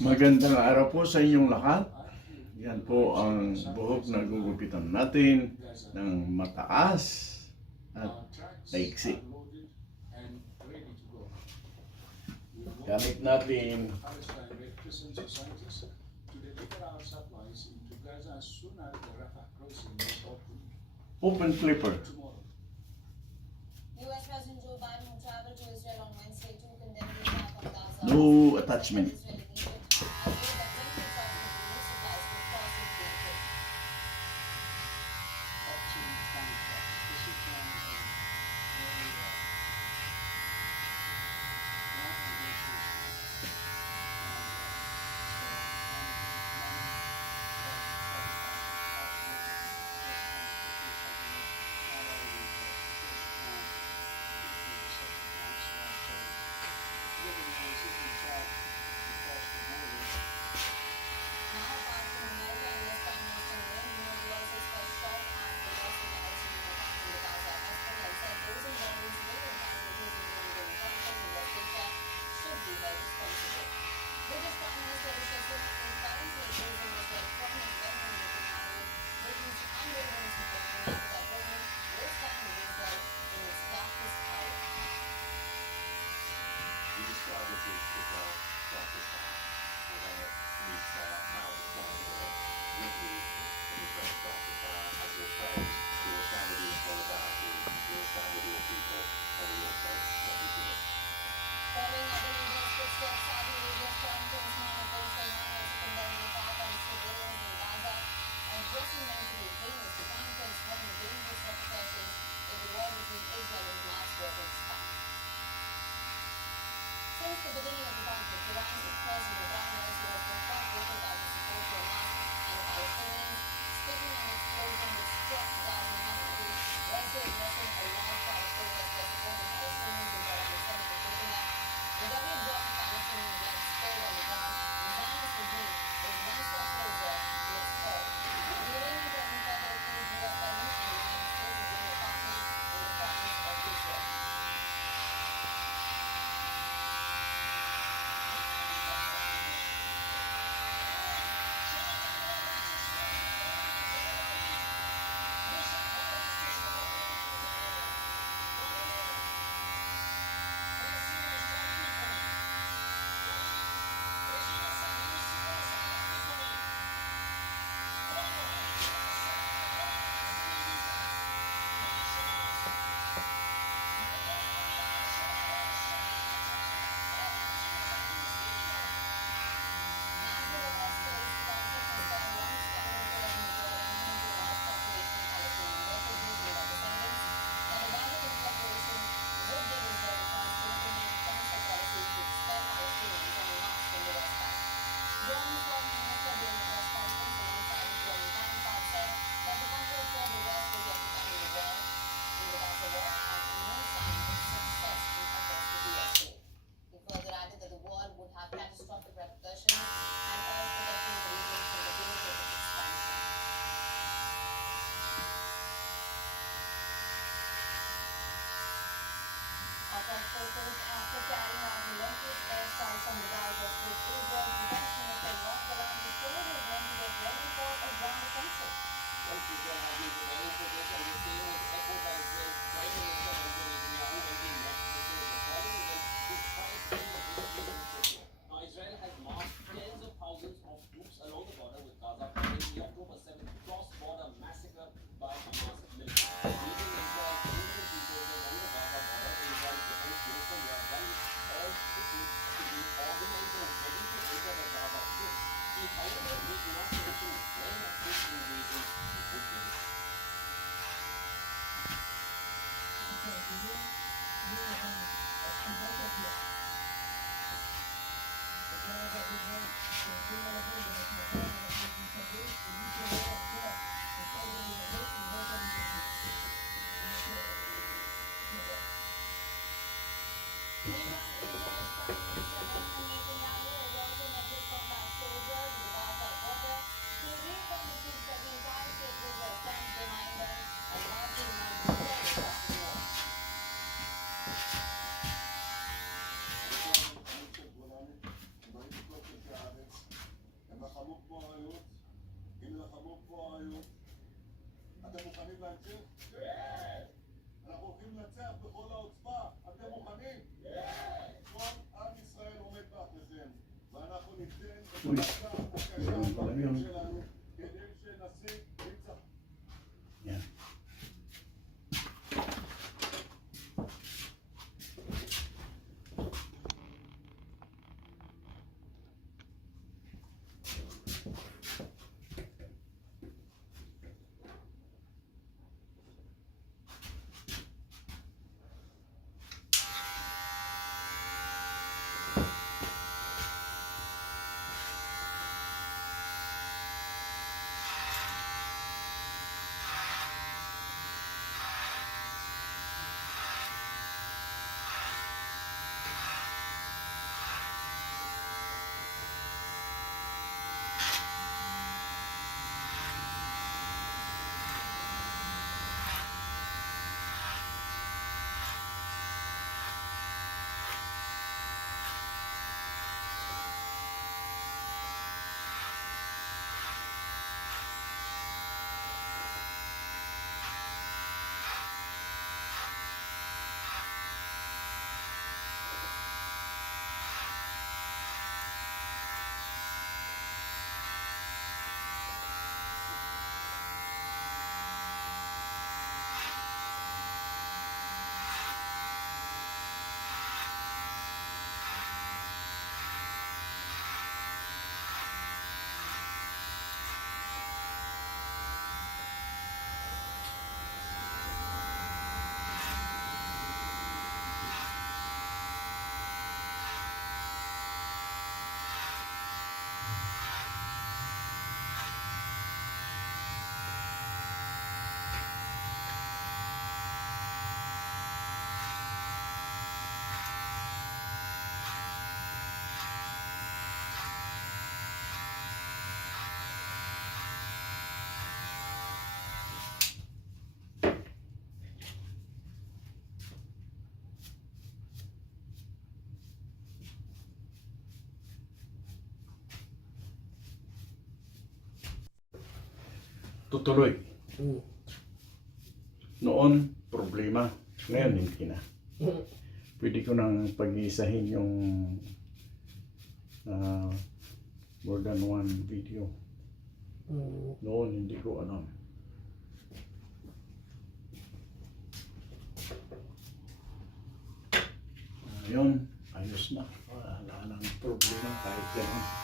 Magandang araw po sa inyong lahat. Yan po ang buhok na gugupitan natin ng mataas at taiksi. Gamit natin open clipper. US President Joe Biden will travel to Israel on Wednesday to condemn the attack on Gaza. No attachment. Following other leaders' footsteps, Saudi Arabia's Foreign Prince Mohammed bin Salman also condemned the attack on civilians in Gaza, addressing them to be heinous. The Crown Prince warned of dangerous repercussions if the war between Israel and Hamas were to expand. Since the beginning of the conflict, Iran's President Ibrahim Raisi has been quite vocal about his support to Hamas and the Palestinians, speaking on the explosion which struck Gaza hospital. Raisi addressing a large crowd of protesters supporting Palestinians in Tehran, the Senate reporting that the היום. אתם מוכנים להמשיך? אנחנו הולכים לנצח בכל העוצמה. אתם מוכנים? כל עם ישראל עומד מאחוריכם. ואנחנו ניתן את המסע הקשה והמאמין שלנו כדי שנשיג ניצחון. Yan. Tutuloy. Noon, problema. Ngayon, hindi na. Pwede ko nang pag-iisahin yung more than one video. Noon, hindi ko ano. Ayun, ayos na. Wala nang problema kahit gano'n.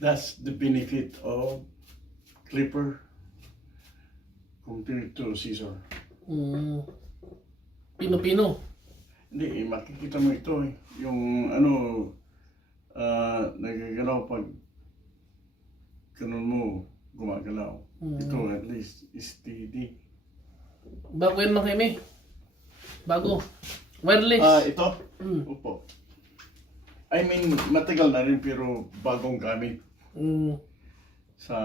That's the benefit of clipper compared to scissor. Pino-pino. Hindi, makikita mo ito eh. Yung ano, nagagalaw pag ganun mo, gumagalaw. Ito at least steady. Bago yan mga kemi. Bago. Wireless. Ito? Mm. Opo. I mean, matagal na rin pero bagong gamit. Sa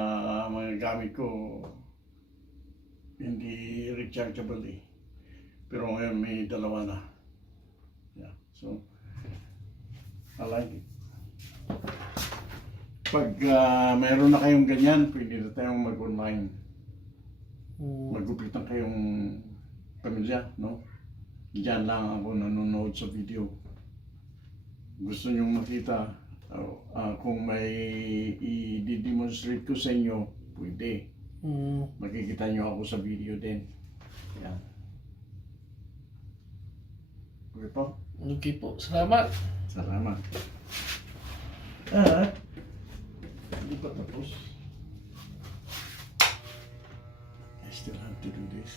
mga gamit ko, hindi rechargeable eh. Pero ngayon may dalawa na. Yeah, so, I like it. Pag mayroon na kayong ganyan, pwede na tayong mag-online. Magupitan kayong pamilya, no? Diyan lang ako nanonood sa video. Gusto nyong makita kung may i-demonstrate ko sa inyo, pwede. Makikita nyo ako sa video din. Yan. Okay po? Okay po. Salamat. Salamat. Hindi pa tapos. I still have to do this.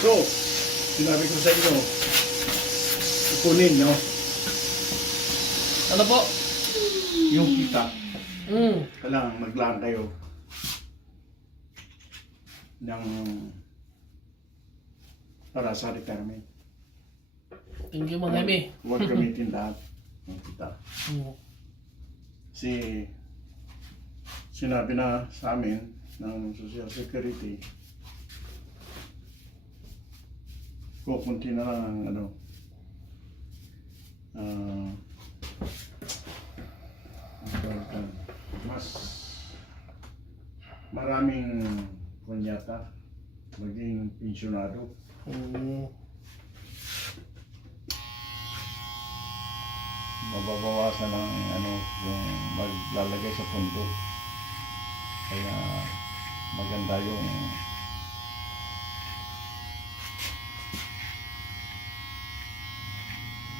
So, sinabi ko sa inyo, kukunin, no? Ano po? Yung kita, Mm. kailangan maglaan kayo ng para sa retirement. Thank you mga kemi. Huwag gamitin lahat ng kita. Kasi sinabi na sa amin ng Social Security, kukunti na lang ang ano, mas maraming kunyata maging pensyonado. Mababawasan ng ano, yung maglalagay sa pundo. Kaya maganda yung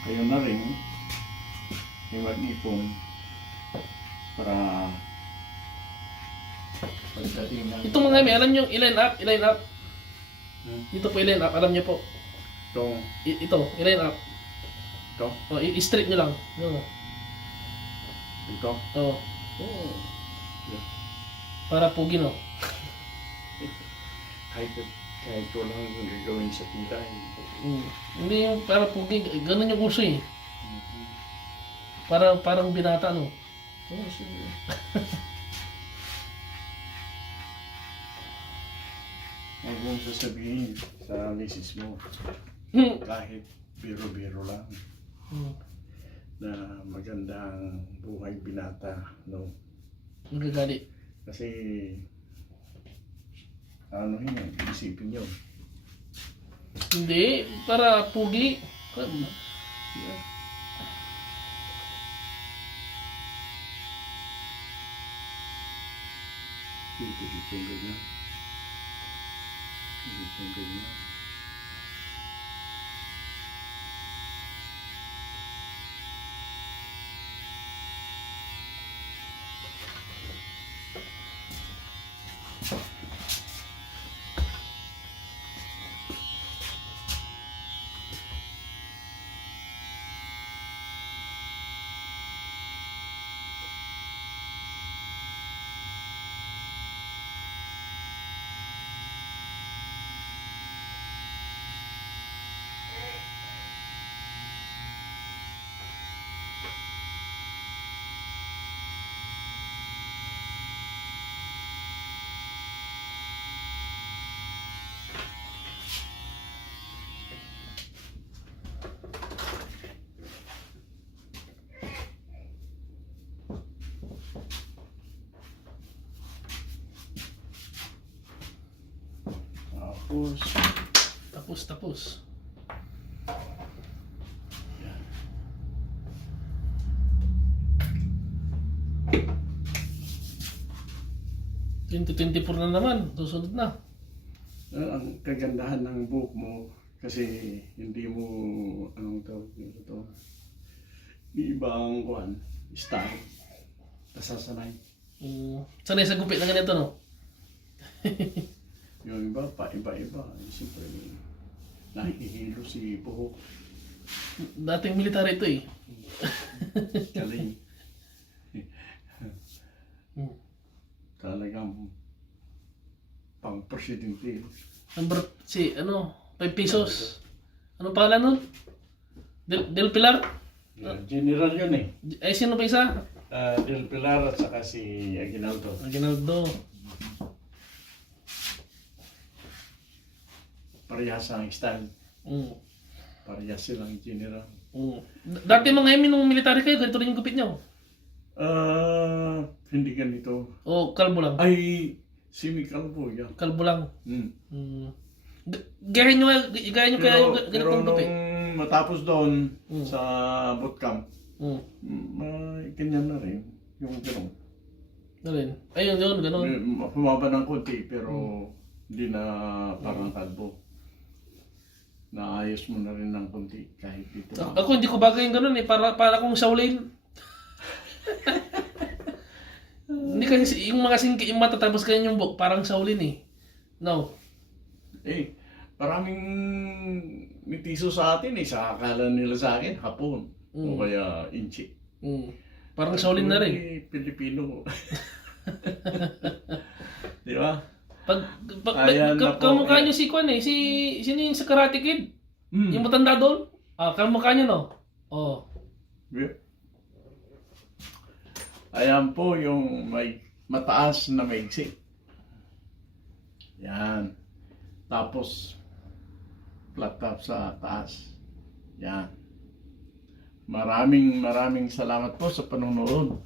kayo na rin yung mag-ipon para pagdating ng Ito mga kemi, alam nyo, i-line up. Dito po i-line up, alam nyo po. itong Ito, i-line up. ito, O, i-straight nyo lang. Yun. ito. O, Oh. para pugi no. Kahit ko lang yung gagawin sa tila. Hindi yung para pugi, ganun yung uso eh. Parang binata, no? Oh, sige. Huwag mong sasabihin sa misis mo, kahit biro-biro lang, na magandang buhay binata, no? Nagagalit. Kasi, ano yun, isipin nyo. Hindi, para pugi. Higit yung ganyan. Higit yung ganyan. Tapos. Yan. $2024 na naman. Susunod na. Ang kagandahan ng buhok mo, kasi hindi mo, anong tawag nito, ibang kuhan, style, nasasanay. Sanay sa gupit na ganito, no? Yung iba, iba-iba. Siyempre, nakikihilo si buhok. Dating military ito eh. Galing. Hmm. Talagang pang-presidente. Number, 5 pesos. Anong pangalan nun? Del Pilar? General yun eh. Ay, sino pa isa? Del Pilar at saka si Aguinaldo. Aguinaldo. Parehas ang style. Mm. Parehas silang general. Dati mga emin nung military kayo, ganito rin yung gupit nyo. Hindi ganito. O, kalbo lang. Ay, semi-kalbo yan. Kalbo lang. Mm. Gaya nyo kaya yung ganito Pero yung gupit. nung matapos doon sa bootcamp, ganyan na rin. Yung gano'n. Galing. Ayun, gano'n. Humaba ng konti pero hindi na parang kalbo. Naayos mo na rin ng konti kahit dito. Ako hindi ko bagay yung gano'n eh. Para akong Shaolin. Hindi kasi yung mga singki, yung matatapos kayo yung buhok, parang Shaolin eh. No. Maraming mitiso sa atin eh. Sa akala nila sa akin, Hapon. O kaya Inchi. Parang Shaolin na rin. Pilipino. Di ba? Ayan na po. Kamukha nyo si Kwan eh. Sino yung sa Karate Kid? Yung matanda doon? Kamukha nyo no? Oh. Yeah. Ayan po yung may mataas na maigsi. Yan. Tapos, flat top sa taas. Yan. Maraming salamat po sa panonood.